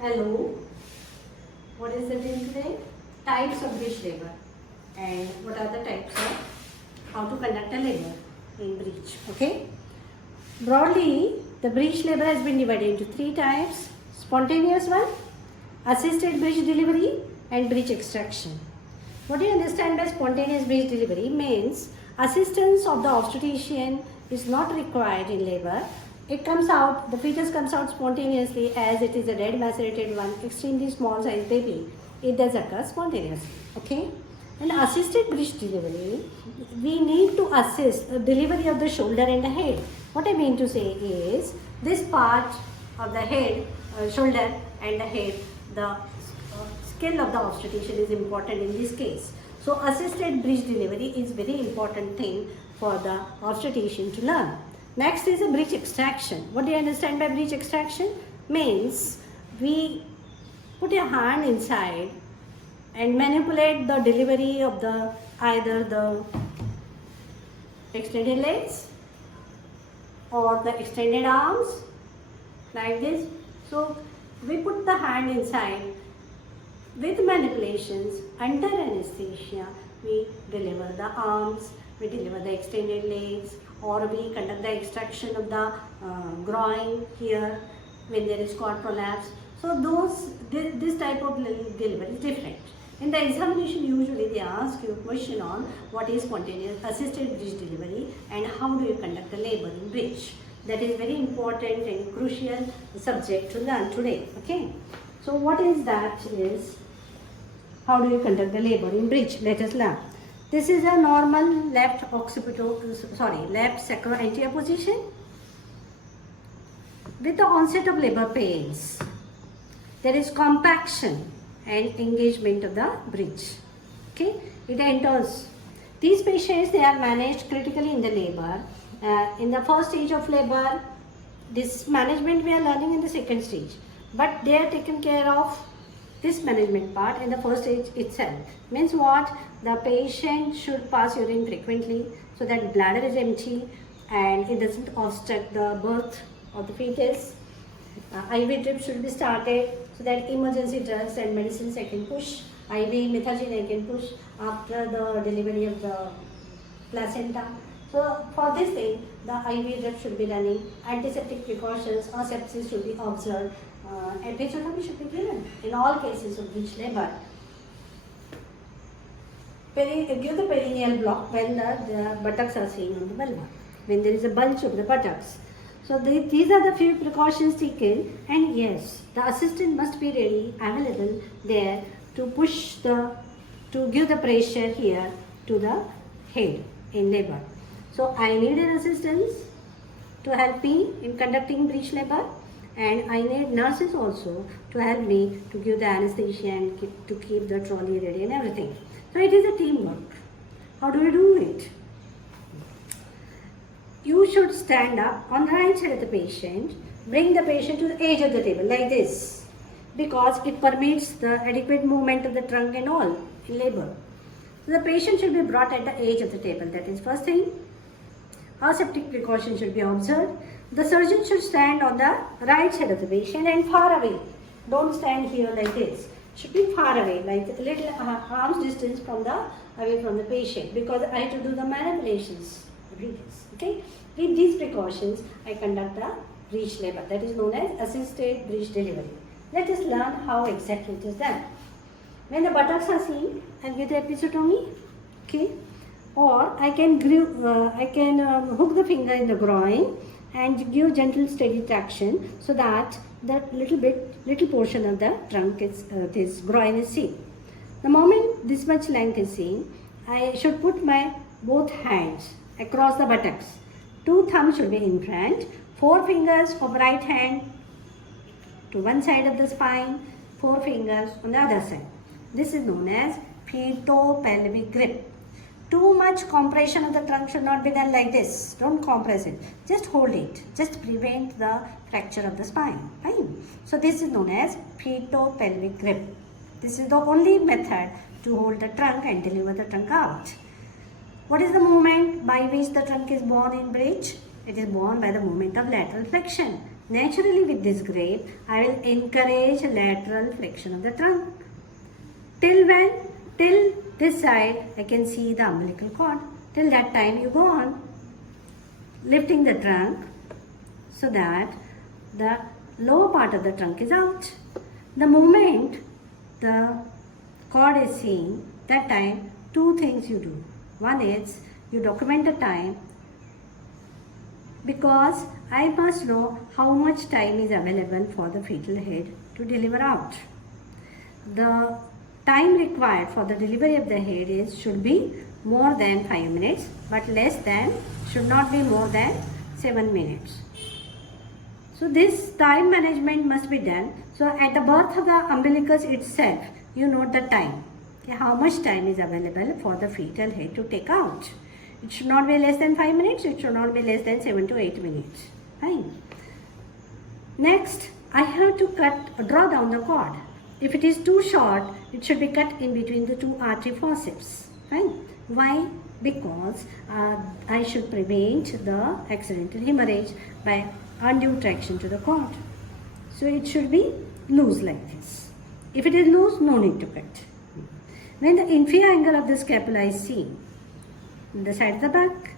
Hello, what is the thing today? Types of breech labor and what are the types of how to conduct a labor in breech. Okay. Broadly, the breech labor has been divided into three types: spontaneous one, assisted breech delivery, and breech extraction. What do you understand by spontaneous breech delivery? Means assistance of the obstetrician is not required in labor. It comes out, the fetus comes out spontaneously as it is a dead macerated one, extremely small size baby. It does occur spontaneously. Okay? In assisted breech delivery, we need to assist the delivery of the shoulder and the head. What I mean to say is this part of the head, shoulder and the head, the skill of the obstetrician is important in this case. So assisted breech delivery is very important thing for the obstetrician to learn. Next is a breech extraction. What do you understand by breech extraction? Means we put a hand inside and manipulate the delivery of the either the extended legs or the extended arms like this. So we put the hand inside with manipulations under anesthesia. We deliver the arms, we deliver the extended legs, or we conduct the extraction of the groin here when there is cord prolapse. So this type of delivery is different. In the examination, usually they ask you a question on what is spontaneous assisted breech delivery and how do you conduct the labor in breech. That is very important and crucial subject to learn today. Okay. So what is that is how do you conduct the labor in breech? Let us learn. This is a normal left sacroanterior position with the onset of labor pains. There is compaction and engagement of the breech. Okay, it enters. These patients, they are managed critically in the labor. In the first stage of labor, this management we are learning in the second stage, but they are taken care of this management part in the first stage itself. Means what? The patient should pass urine frequently so that bladder is empty and it doesn't obstruct the birth of the fetus. IV drip should be started so that emergency drugs and medicines I can push. IV methogen I can push after the delivery of the placenta. So for this thing, the IV drip should be running, antiseptic precautions or sepsis should be observed, episiotomy should be given in all cases of breech labor. Give the perineal block when the buttocks are seen on the vulva, when there is a bulge of the buttocks. So these are the few precautions taken, and yes, the assistant must be ready, available there to push to give the pressure here to the head in labor. So I need an assistance to help me in conducting breech labor, and I need nurses also to help me to give the anesthesia and to keep the trolley ready and everything. So it is a teamwork. How do you do it? You should stand up on the right side of the patient, bring the patient to the edge of the table like this, because it permits the adequate movement of the trunk and all in labor. So the patient should be brought at the edge of the table. That is first thing. Aseptic precautions should be observed. The surgeon should stand on the right side of the patient and far away. Don't stand here like this. Should be far away, like a little arm's distance away from the patient, because I have to do the manipulations. Okay. With these precautions, I conduct the breech labor. That is known as assisted breech delivery. Let us learn how exactly it is done. When the buttocks are seen, I'll give the episiotomy. Okay. Or I can hook the finger in the groin and give gentle steady traction so that that little portion of the trunk is this groin is seen. The moment this much length is seen, I should put my both hands across the buttocks. 2 thumbs should be in front, 4 fingers of right hand to one side of the spine, 4 fingers on the other side. This is known as feto-pelvic grip. Too much compression of the trunk should not be done like this. Don't compress it. Just hold it. Just prevent the fracture of the spine. Fine. So this is known as feto-pelvic grip. This is the only method to hold the trunk and deliver the trunk out. What is the movement by which the trunk is borne in breech? It is borne by the movement of lateral flexion. Naturally with this grip, I will encourage lateral flexion of the trunk. Till when? Till this side I can see the umbilical cord. Till that time you go on lifting the trunk so that the lower part of the trunk is out. The moment the cord is seen, that time two things you do. One is you document the time, because I must know how much time is available for the fetal head to deliver out. The time required for the delivery of the head should be more than 5 minutes, but should not be more than 7 minutes. So this time management must be done. So at the birth of the umbilicus itself, you note the time. Okay, how much time is available for the fetal head to take out. It should not be less than 5 minutes. It should not be less than 7 to 8 minutes. Fine. Next, I have to draw down the cord. If it is too short, it should be cut in between the two artery forceps. Fine. Why? Because I should prevent the accidental hemorrhage by undue traction to the cord. So it should be loose like this. If it is loose, no need to cut. When the inferior angle of the scapula is seen, the side of the back,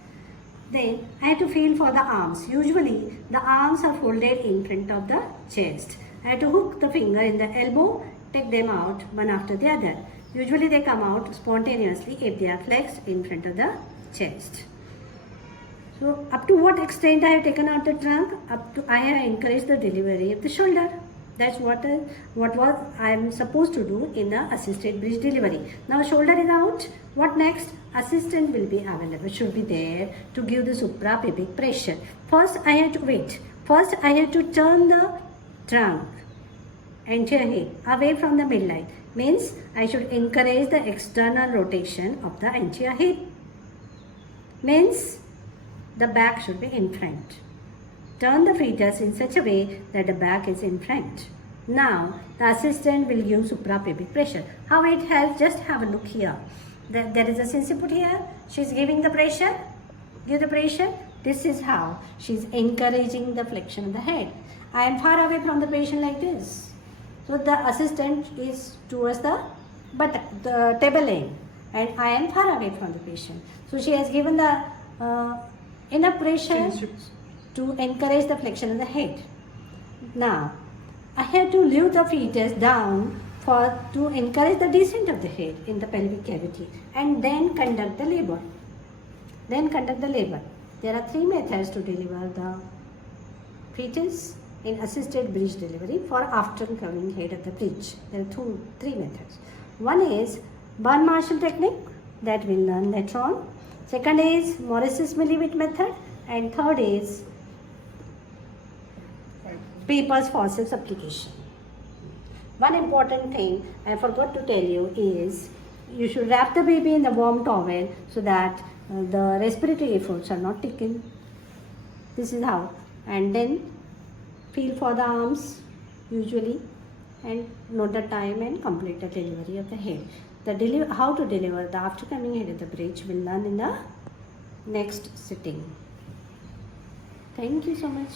then I have to feel for the arms. Usually the arms are folded in front of the chest. I have to hook the finger in the elbow, take them out one after the other. Usually they come out spontaneously if they are flexed in front of the chest. So up to what extent I have taken out the trunk? Up to I have encouraged the delivery of the shoulder. That's what I am supposed to do in the assisted bridge delivery. Now shoulder is out. What next? Assistant will be available, should be there to give the suprapubic pressure. First I have to wait. First I have to turn the trunk, anterior head, away from the midline. Means I should encourage the external rotation of the anterior head. Means the back should be in front. Turn the fetus in such a way that the back is in front. Now, the assistant will give suprapubic pressure. How it helps? Just have a look here. There is a sensor put here. She is giving the pressure. Give the pressure. This is how she is encouraging the flexion of the head. I am far away from the patient like this. So, the assistant is towards the table end, and I am far away from the patient. So, she has given the enough pressure to encourage the flexion of the head. Now, I have to lift the fetus down to encourage the descent of the head in the pelvic cavity, and then conduct the labor. There are 3 methods to deliver the fetus in assisted bridge delivery for after coming head of the bridge. There are 3 methods. One is Burn-Marshall technique that we'll learn later on. Second is Morris-Milliwitt method, and third is Pepper's forceps application. One important thing I forgot to tell you is you should wrap the baby in the warm towel so that the respiratory efforts are not taken. This is how. And then feel for the arms usually, and note the time and complete the delivery of the head. How to deliver the after coming head of the bridge we'll learn in the next sitting. Thank you so much.